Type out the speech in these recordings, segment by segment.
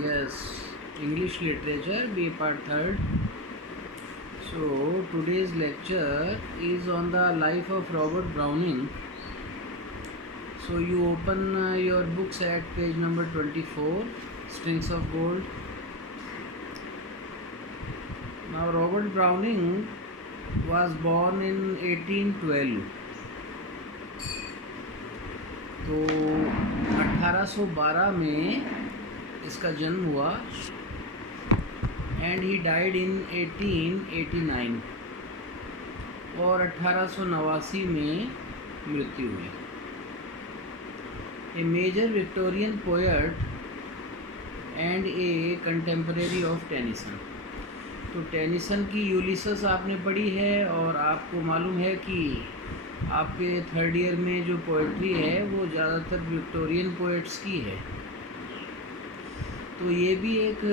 Yes, English literature, B part third. So today's lecture is on the life of Robert Browning. So you open your books at page number 24, Strings of Gold. Now Robert Browning was born in 1812. तो 1812 में इसका जन्म हुआ and he died in 1889 और 1889 में मृत्यु हुई। A major Victorian poet and a contemporary of Tennyson. तो टेनिसन की यूलिसस आपने पढ़ी है और आपको मालूम है कि आपके थर्ड ईयर में जो पोएट्री है वो ज़्यादातर विक्टोरियन पोएट्स की है। तो ये भी एक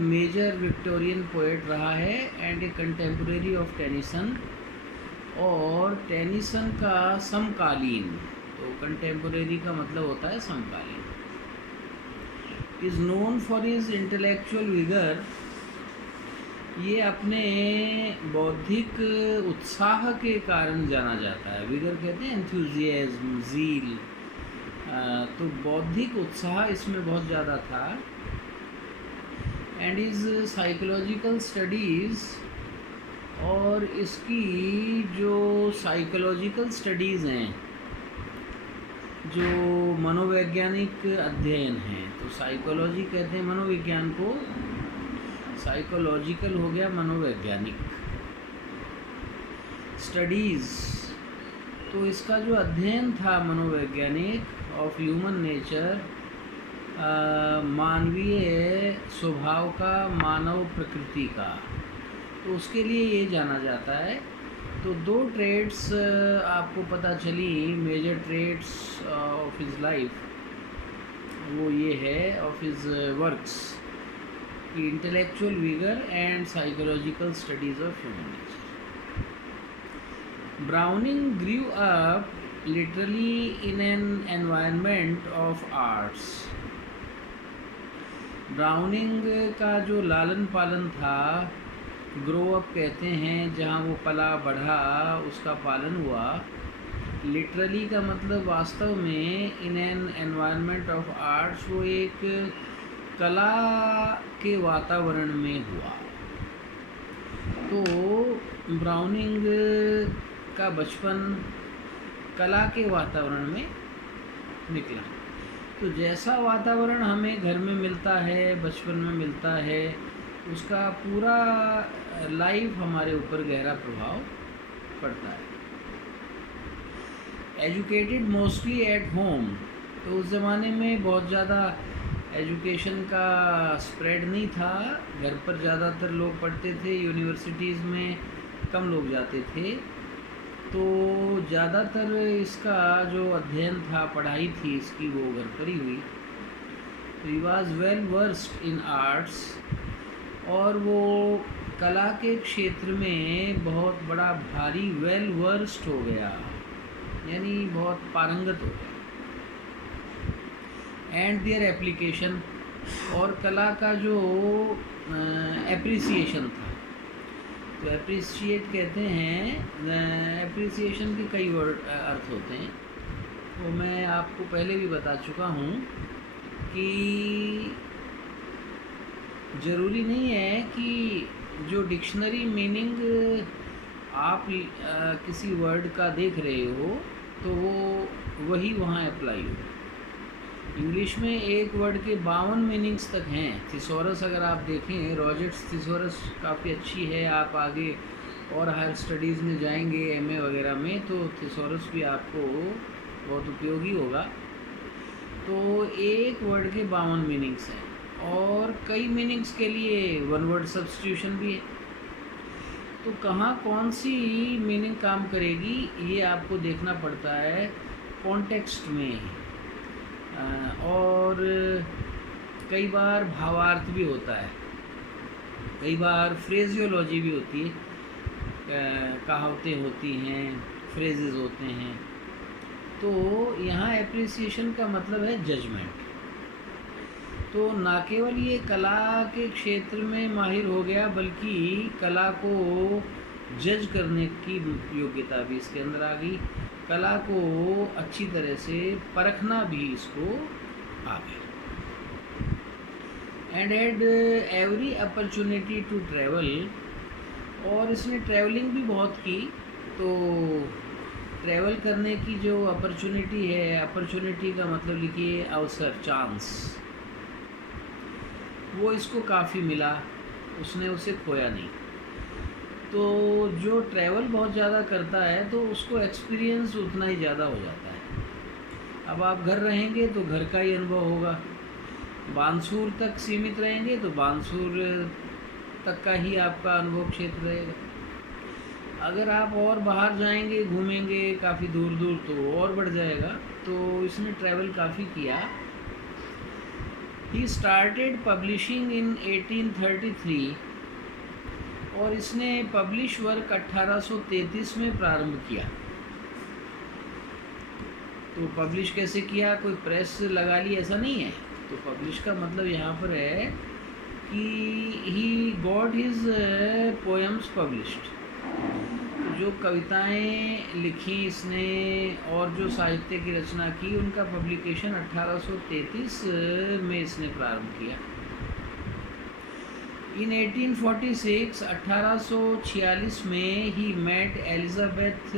मेजर विक्टोरियन पोएट रहा है and a contemporary of Tennyson, और टेनिसन का समकालीन। तो कंटेम्परेरी का मतलब होता है समकालीन। Is known for his intellectual vigour. ये अपने बौद्धिक उत्साह के कारण जाना जाता है। विगर कहते हैं एंथुजियाज्म, ज़ील। तो बौद्धिक उत्साह इसमें बहुत ज़्यादा था। एंड इज़ साइकोलॉजिकल स्टडीज़, और इसकी जो साइकोलॉजिकल स्टडीज़ हैं, जो मनोवैज्ञानिक अध्ययन हैं, तो साइकोलॉजी कहते हैं मनोविज्ञान को, साइकोलॉजिकल हो गया मनोवैज्ञानिक। स्टडीज़, तो इसका जो अध्ययन था मनोवैज्ञानिक ऑफ ह्यूमन नेचर, मानवीय स्वभाव का, मानव प्रकृति का, तो उसके लिए ये जाना जाता है। तो दो ट्रेड्स आपको पता चली, major traits of his life, वो ये है of his works, intellectual vigour and psychological studies of human nature. Browning grew up literally in an environment of arts. Browning का जो लालन पालन था, ग्रो अप कहते हैं, जहाँ वो पला बढ़ा, उसका पालन हुआ। लिटरली का मतलब वास्तव में, in an environment of arts, वो एक कला के वातावरण में हुआ। तो ब्राउनिंग का बचपन कला के वातावरण में निकला। तो जैसा वातावरण हमें घर में मिलता है, बचपन में मिलता है, उसका पूरा लाइफ हमारे ऊपर गहरा प्रभाव पड़ता है। Educated mostly at home. तो उस ज़माने में बहुत ज़्यादा एजुकेशन का स्प्रेड नहीं था, घर पर ज़्यादातर लोग पढ़ते थे, यूनिवर्सिटीज़ में कम लोग जाते थे। तो ज़्यादातर इसका जो अध्ययन था, पढ़ाई थी इसकी, वो घर पर ही हुई। तो he was well versed in arts, और वो कला के क्षेत्र में बहुत बड़ा भारी वेल वर्स्ड हो गया, यानी बहुत पारंगत हो गया। एंड देयर एप्लीकेशन, और कला का जो एप्रिसिएशन था, तो एप्रिशिएट कहते हैं, एप्रिसिएशन के कई वर्ड अर्थ होते हैं, वो मैं आपको पहले भी बता चुका हूँ कि ज़रूरी नहीं है कि जो डिक्शनरी मीनिंग आप किसी वर्ड का देख रहे हो तो वो वही वहाँ अप्लाई हो। इंग्लिश में एक वर्ड के 52 मीनिंग्स तक हैं। थिसॉरस अगर आप देखें, रॉजर्स थिसॉरस काफ़ी अच्छी है। आप आगे और हायर स्टडीज़ में जाएंगे, एमए वगैरह में, तो थिसॉरस भी आपको बहुत उपयोगी होगा। तो एक वर्ड के 52 मीनिंग्स हैं, और कई मीनिंग्स के लिए वन वर्ड सब्स्टिट्यूशन भी है। तो कहाँ कौन सी मीनिंग काम करेगी, ये आपको देखना पड़ता है कॉन्टेक्स्ट में। और कई बार भावार्थ भी होता है, कई बार फ्रेजियोलॉजी भी होती है, कहावतें होती हैं, फ्रेजेस होते हैं। तो यहाँ एप्रिसिएशन का मतलब है जजमेंट। तो ना केवल ये कला के क्षेत्र में माहिर हो गया, बल्कि कला को जज करने की योग्यता भी इसके अंदर आ गई। कला को अच्छी तरह से परखना भी इसको आ गया। And had every opportunity to travel, और इसने ट्रैवलिंग भी बहुत की। तो ट्रैवल करने की जो अपॉर्चुनिटी है, अपॉर्चुनिटी का मतलब लिखिए अवसर, चांस, वो इसको काफ़ी मिला, उसने उसे खोया नहीं। तो जो ट्रैवल बहुत ज़्यादा करता है तो उसको एक्सपीरियंस उतना ही ज़्यादा हो जाता है। अब आप घर रहेंगे तो घर का ही अनुभव होगा, बानसूर तक सीमित रहेंगे तो बानसूर तक का ही आपका अनुभव क्षेत्र रहेगा। अगर आप और बाहर जाएंगे, घूमेंगे काफ़ी दूर दूर, तो और बढ़ जाएगा। तो इसने ट्रैवल काफ़ी किया। ही स्टार्टेड पब्लिशिंग इन 1833, और इसने पब्लिश वर्क 1833 में प्रारंभ किया। तो पब्लिश कैसे किया, कोई प्रेस लगा ली, ऐसा नहीं है। तो पब्लिश का मतलब यहाँ पर है कि he got his poems published. जो कविताएं लिखी इसने और जो साहित्य की रचना की, उनका पब्लिकेशन 1833 में इसने प्रारंभ किया। इन 1846, 1846 में ही मेट एलिजाबेथ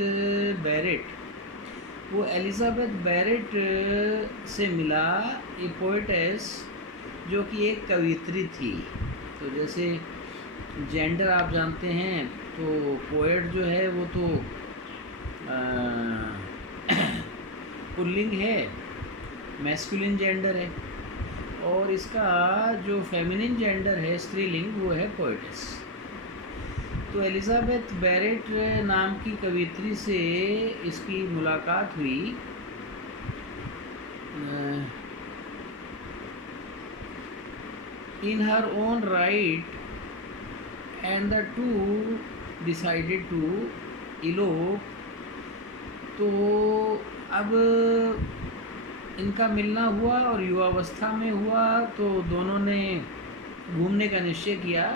बैरेट। वो एलिजाबेथ बैरेट से मिला, ए पोएटेस, जो कि एक कवियत्री थी। तो जैसे जेंडर आप जानते हैं, तो पोएट जो है वो तो पुल्लिंग है, मैस्कुलिन जेंडर है, और इसका जो फेमिनिन जेंडर है, स्त्रीलिंग, वो है पोएटेस। तो एलिजाबेथ बैरेट नाम की कवियत्री से इसकी मुलाकात हुई। In her own right, and the two decided to elope. तो अब इनका मिलना हुआ और युवावस्था में हुआ, तो दोनों ने घूमने का निश्चय किया।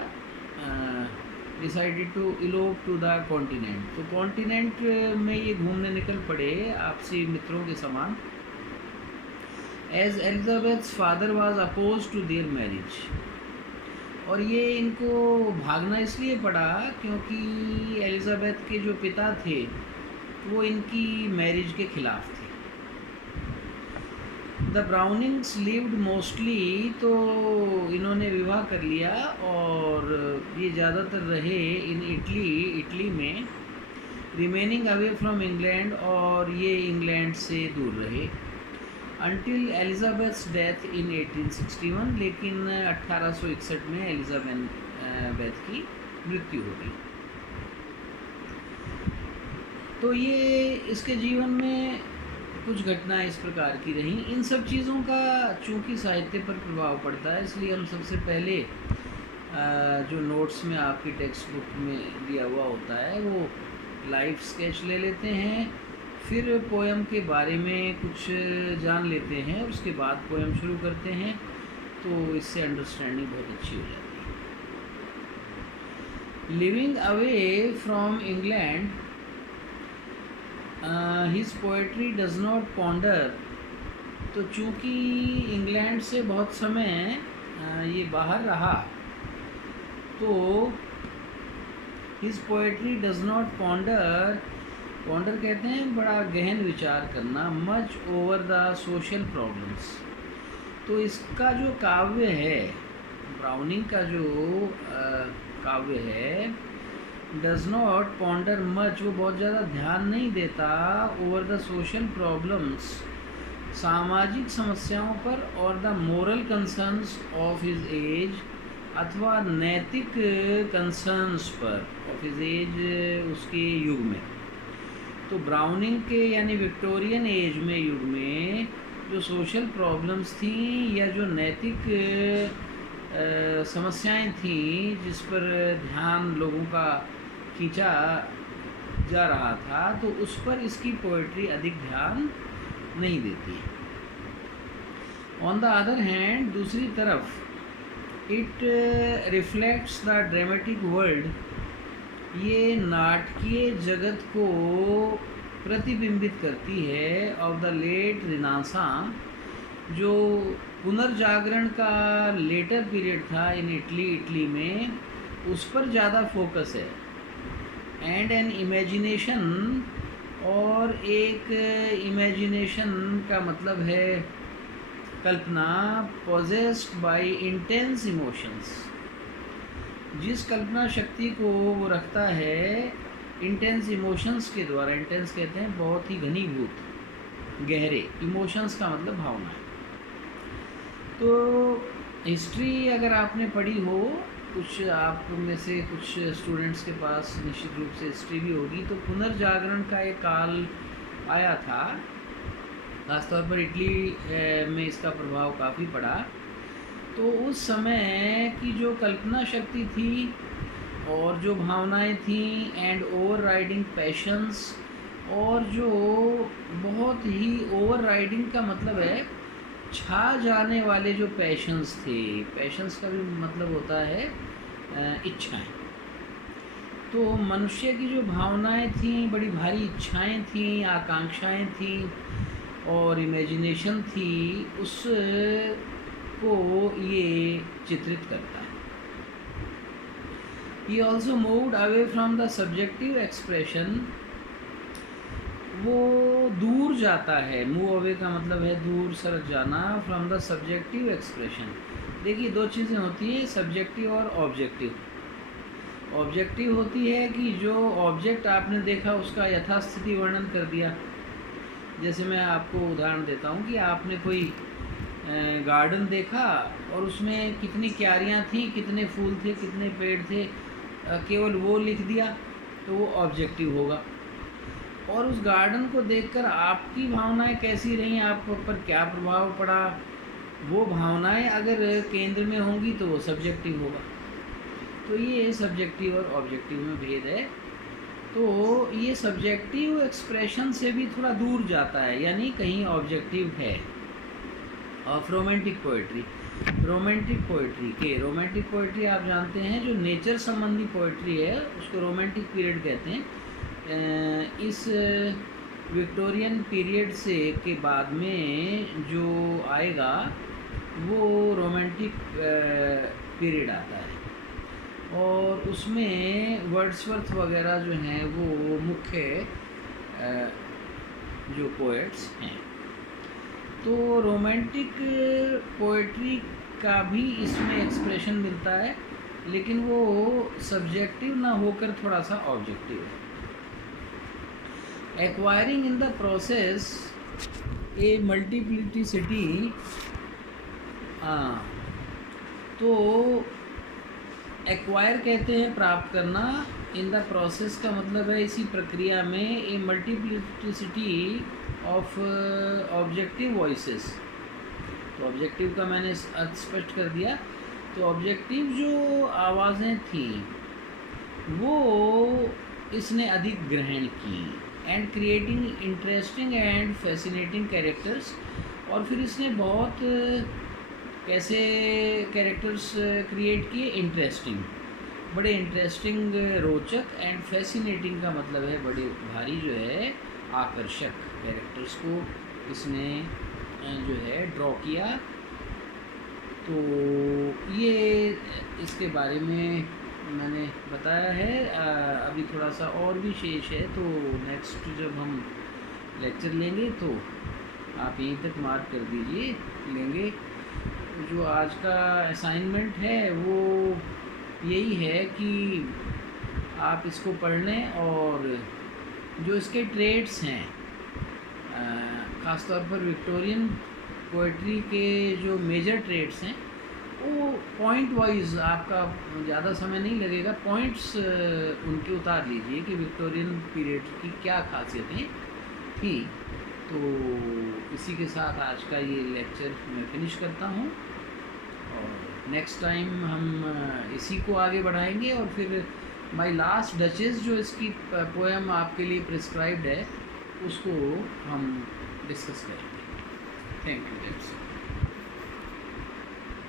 Decided to elope to the continent. तो कॉन्टिनेंट में ये घूमने निकल पड़े आपसी मित्रों के समान। As Elizabeth's father was oppose to their marriage. और ये इनको भागना इसलिए पड़ा क्योंकि एलिजाबेथ के जो पिता थे वो इनकी मैरिज के खिलाफ थे। द ब्राउनिंग्स लिव्ड मोस्टली, तो इन्होंने विवाह कर लिया और ये ज़्यादातर रहे इन इटली में, रिमेनिंग अवे फ्रॉम इंग्लैंड, और ये इंग्लैंड से दूर रहे अनटिल एलिजाबेथ्स डेथ इन 1861। लेकिन 1861 में एलिजाबेथ की मृत्यु हो गई। तो ये इसके जीवन में कुछ घटनाएं इस प्रकार की रहीं। इन सब चीज़ों का चूँकि साहित्य पर प्रभाव पड़ता है, इसलिए हम सबसे पहले जो नोट्स में आपकी टेक्स्ट बुक में दिया हुआ होता है वो लाइफ स्केच ले लेते हैं, फिर पोएम के बारे में कुछ जान लेते हैं, उसके बाद पोएम शुरू करते हैं। तो इससे अंडरस्टैंडिंग बहुत अच्छी हो जाती है। Living away from England, his poetry does not ponder. तो चूँकि इंग्लैंड से बहुत समय ये बाहर रहा, तो his poetry does not ponder, ponder कहते हैं बड़ा गहन विचार करना, much over the social problems. तो इसका जो काव्य है, ब्राउनिंग का जो काव्य है, डज नॉट पॉन्डर मच, वो बहुत ज़्यादा ध्यान नहीं देता ओवर द सोशल प्रॉब्लम्स, सामाजिक समस्याओं पर, और the moral concerns of his age, अथवा नैतिक कंसर्न्स पर ऑफ हिज एज, उसके युग में। तो ब्राउनिंग के यानी विक्टोरियन एज में, युग में जो सोशल प्रॉब्लम्स थी या जो नैतिक समस्याएं थी जिस पर ध्यान लोगों का खींचा जा रहा था, तो उस पर इसकी पोएट्री अधिक ध्यान नहीं देती है। ऑन द अदर हैंड, दूसरी तरफ, it reflects the dramatic world, ये नाटकीय जगत को प्रतिबिंबित करती है, ऑफ द लेट रिनासा, जो पुनर्जागरण का लेटर पीरियड था इन इटली में, उस पर ज़्यादा फोकस है। एंड एन इमेजिनेशन, और एक इमेजिनेशन का मतलब है कल्पना, पोजेस्ड बाय इंटेंस इमोशंस, जिस कल्पना शक्ति को वो रखता है इंटेंस इमोशंस के द्वारा। इंटेंस कहते हैं बहुत ही घनीभूत, गहरे। इमोशंस का मतलब भावना। तो हिस्ट्री अगर आपने पढ़ी हो, कुछ आप में से कुछ स्टूडेंट्स के पास निश्चित रूप से हिस्ट्री भी होगी, तो पुनर्जागरण का एक काल आया था, खासतौर पर इटली में इसका प्रभाव काफ़ी पड़ा। तो उस समय की जो कल्पना शक्ति थी और जो भावनाएं थी, एंड ओवर राइडिंग पैशंस, और जो बहुत ही ओवर राइडिंग का मतलब है छा जाने वाले जो पैशंस थे। पैशंस का भी मतलब होता है इच्छाएं। तो मनुष्य की जो भावनाएं थी, बड़ी भारी इच्छाएं थी, आकांक्षाएं थी और इमेजिनेशन थी, उसको ये चित्रित करता है। He also moved away from the subjective expression, वो दूर जाता है। मूव अवे का मतलब है दूर सरक जाना, फ्रॉम द सब्जेक्टिव एक्सप्रेशन। देखिए, दो चीज़ें होती हैं, सब्जेक्टिव और ऑब्जेक्टिव। ऑब्जेक्टिव होती है कि जो ऑब्जेक्ट आपने देखा उसका यथास्थिति वर्णन कर दिया। जैसे मैं आपको उदाहरण देता हूँ कि आपने कोई गार्डन देखा और उसमें कितनी क्यारियाँ थीं, कितने फूल थे, कितने पेड़ थे, केवल वो लिख दिया तो वो ऑब्जेक्टिव होगा। और उस गार्डन को देखकर आपकी भावनाएं कैसी रहीं, आप पर क्या प्रभाव पड़ा, वो भावनाएं अगर केंद्र में होंगी तो वो सब्जेक्टिव होगा। तो ये सब्जेक्टिव और ऑब्जेक्टिव में भेद है। तो ये सब्जेक्टिव एक्सप्रेशन से भी थोड़ा दूर जाता है, यानी कहीं ऑब्जेक्टिव है। Of romantic poetry, romantic poetry आप जानते हैं, जो नेचर संबंधी पोइट्री है उसको रोमांटिक पीरियड कहते हैं। इस विक्टोरियन पीरियड से के बाद में जो आएगा वो रोमांटिक पीरियड आता है, और उसमें वर्ड्सवर्थ वगैरह जो हैं वो मुख्य जो पोएट्स हैं। तो रोमांटिक पोएट्री का भी इसमें एक्सप्रेशन मिलता है, लेकिन वो सब्जेक्टिव ना होकर थोड़ा सा ऑब्जेक्टिव है। Acquiring in the process A multiplicity, तो एक्वायर कहते हैं प्राप्त करना, इन द प्रोसेस का मतलब है इसी प्रक्रिया में, ए मल्टीप्लिसिटी ऑफ ऑब्जेक्टिव वॉइसेस। तो ऑब्जेक्टिव का मैंने स्पष्ट कर दिया। तो ऑब्जेक्टिव जो आवाज़ें थी वो इसने अधिक ग्रहण की, and creating interesting and fascinating characters, और फिर इसने बहुत कैसे कैरेक्टर्स क्रिएट किए, इंटरेस्टिंग, बड़े इंटरेस्टिंग, रोचक, एंड फैसिनेटिंग का मतलब है बड़े भारी जो है आकर्षक कैरेक्टर्स को इसने जो है ड्रॉ किया। तो ये इसके बारे में मैंने बताया है। अभी थोड़ा सा और भी शेष है, तो नेक्स्ट जब हम लेक्चर लेंगे तो आप यहीं तक मार्क कर दीजिए, लेंगे। जो आज का असाइनमेंट है वो यही है कि आप इसको पढ़ लें, और जो इसके ट्रेड्स हैं, ख़ासतौर पर विक्टोरियन पोइट्री के जो मेजर ट्रेड्स हैं वो पॉइंट वाइज, आपका ज़्यादा समय नहीं लगेगा, पॉइंट्स उनके उतार लीजिए कि विक्टोरियन पीरियड की क्या खासियतें थी। तो इसी के साथ आज का ये लेक्चर मैं फिनिश करता हूँ, और नेक्स्ट टाइम हम इसी को आगे बढ़ाएंगे, और फिर माई लास्ट डचेस जो इसकी पोएम आपके लिए प्रिस्क्राइब्ड है उसको हम डिस्कस करेंगे। Thank you.